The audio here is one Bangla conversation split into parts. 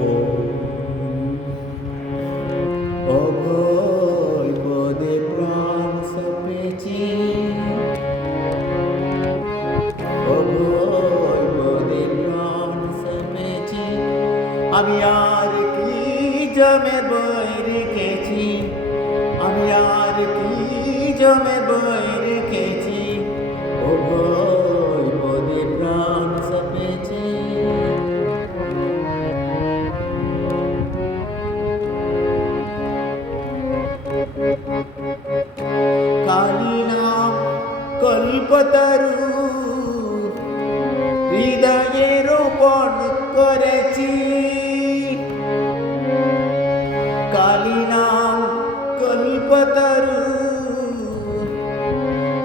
ও অভয় পদে প্রাণ সপেছি, অভয় পদে প্রাণ সপেছি। আমি আর কি জমে বই রেখেছি, আমি আর কি জমে বই রেখেছি, অভয় পদে প্রাণ সপেছি। কালী নাম কল্পতরু হৃদয়ে রোপণ করেছি, কালী নাম কল্পতরু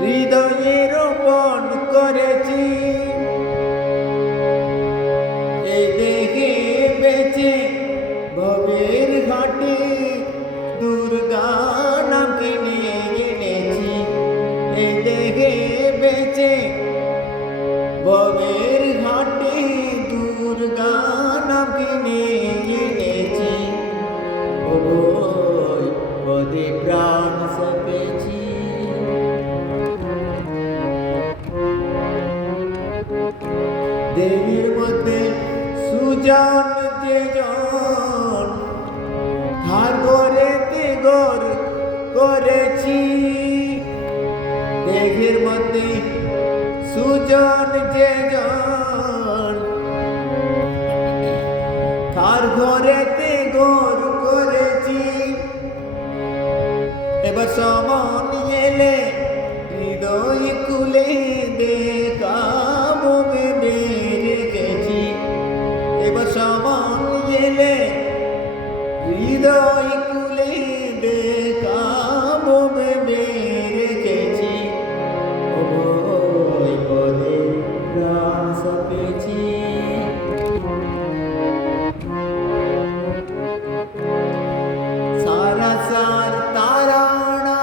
হৃদয়ে রোপণ করেছি। এই দেহে বেঁচে ভবের ঘাটে দুর্গা নামকে নিয়ে এনেছি, এই দেহে বেঁচে ভবের ঘাটে দুর্গা নামকে নিয়ে এনেছি, অভয় পদে প্রাণ সপেছি। দেবীর মধ্যে সুজান যে জন, ধার করেতে গর করেছি, দেবীর মধ্যে সুজন যে জন, ধার ঘরেতে গর করেছি। এবার সমন এলে হৃদয় কুলে দেখাবো ভেবে রেখেছি, এবার সমন এলে হৃদয় কুলে দেখাবো ভেবে রেখেছি, অভয় পদে প্রাণ সপেছি। সারাসার তারানা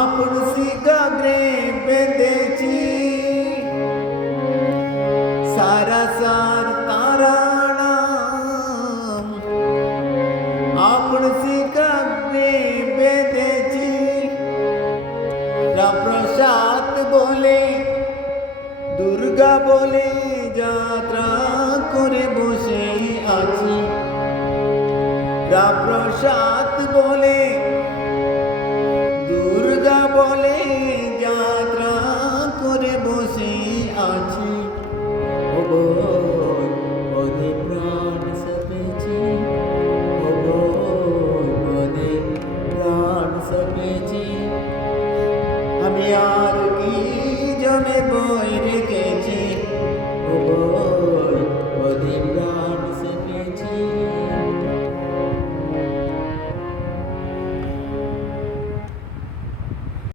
আপন শিকাগ্রে বেঁধেছি, সারাসার তারানা আপন শিকাগ্রে বেঁধেছি। রামপ্রসাদ বলে দুর্গা বলে যাত্রা করে বসে আছি, রামপ্রসাদ বলে দুর্গা বলে যাত্রা করে বসে আছি, অভয় পদে প্রাণ সপেছি, অভয় পদে প্রাণ সপেছি। আমি আর কি জমে বই রেখেছি, অভয়